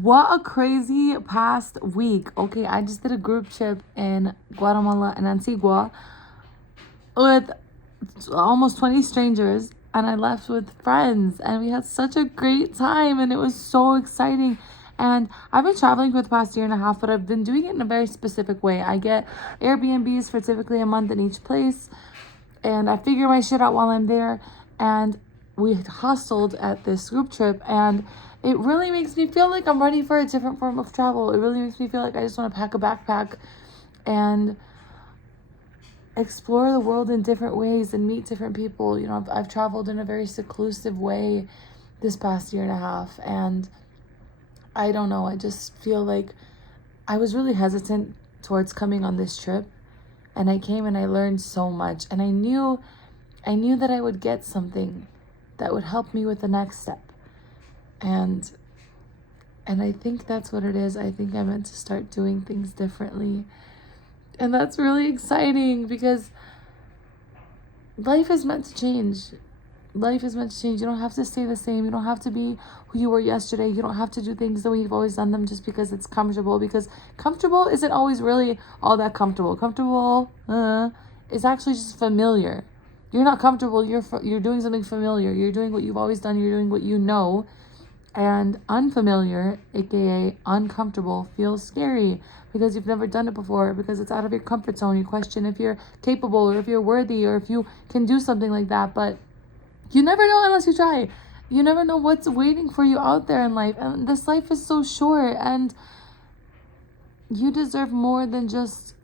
What a crazy past week. Okay, I just did a group trip in Guatemala and Antigua with almost 20 strangers, and I left with friends, and we had such a great time, and it was so exciting. And I've been traveling for the past year and a half, but I've been doing it in a very specific way. I get Airbnbs for typically a month in each place, and I figure my shit out while I'm there. And we hustled at this group trip, and it really makes me feel like I'm ready for a different form of travel. It really makes me feel like I just want to pack a backpack and explore the world in different ways and meet different people. You know, I've traveled in a very seclusive way this past year and a half, and I don't know, I just feel like I was really hesitant towards coming on this trip, and I came and I learned so much, and I knew that I would get something that would help me with the next step. And I think that's what it is. I think I'm meant to start doing things differently. And that's really exciting because life is meant to change. Life is meant to change. You don't have to stay the same. You don't have to be who you were yesterday. You don't have to do things the way you've always done them just because it's comfortable. Because comfortable isn't always really all that comfortable. Comfortable is actually just familiar. You're not comfortable. You're doing something familiar. You're doing what you've always done. You're doing what you know. And unfamiliar, aka uncomfortable, feels scary because you've never done it before, because it's out of your comfort zone. You question if you're capable or if you're worthy or if you can do something like that. But you never know unless you try. You never know what's waiting for you out there in life. And this life is so short, and you deserve more than just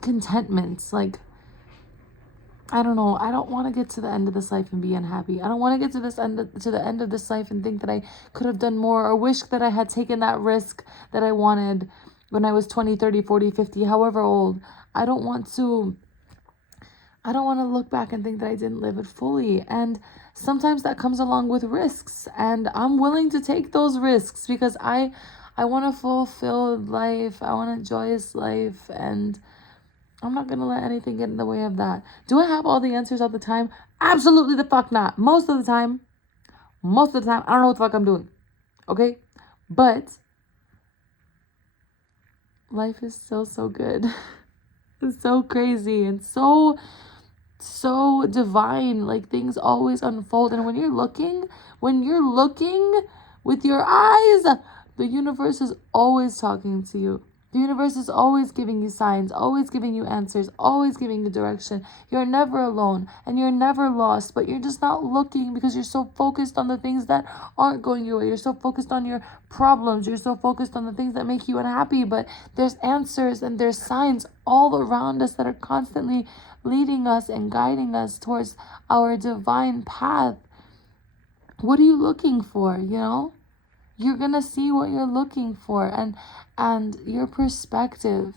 contentment. Like, I don't know. I don't want to get to the end of this life and be unhappy. I don't want to get to the end of this life and think that I could have done more, or wish that I had taken that risk that I wanted when I was 20, 30, 40, 50, however old. I don't want to look back and think that I didn't live it fully. And sometimes that comes along with risks, and I'm willing to take those risks because I want a fulfilled life. I want a joyous life, and I'm not going to let anything get in the way of that. Do I have all the answers all the time? Absolutely the fuck not. Most of the time, I don't know what the fuck I'm doing. Okay? But life is still so good. It's so crazy and so divine. Like, things always unfold. And when you're looking with your eyes, the universe is always talking to you. The universe is always giving you signs, always giving you answers, always giving you direction. You're never alone and you're never lost, but you're just not looking because you're so focused on the things that aren't going your way. You're so focused on your problems. You're so focused on the things that make you unhappy, but there's answers and there's signs all around us that are constantly leading us and guiding us towards our divine path. What are you looking for, you know? You're going to see what you're looking for, and your perspective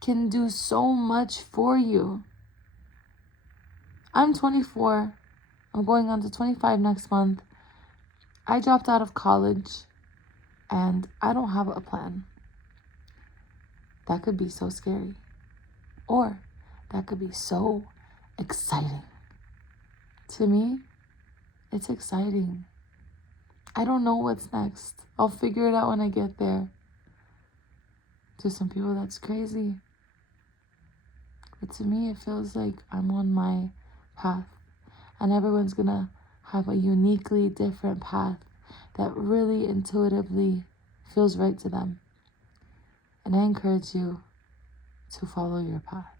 can do so much for you. I'm 24. I'm going on to 25 next month. I dropped out of college, and I don't have a plan. That could be so scary. Or that could be so exciting. To me, it's exciting. I don't know what's next. I'll figure it out when I get there. To some people, that's crazy. But to me, it feels like I'm on my path. And everyone's gonna have a uniquely different path that really intuitively feels right to them. And I encourage you to follow your path.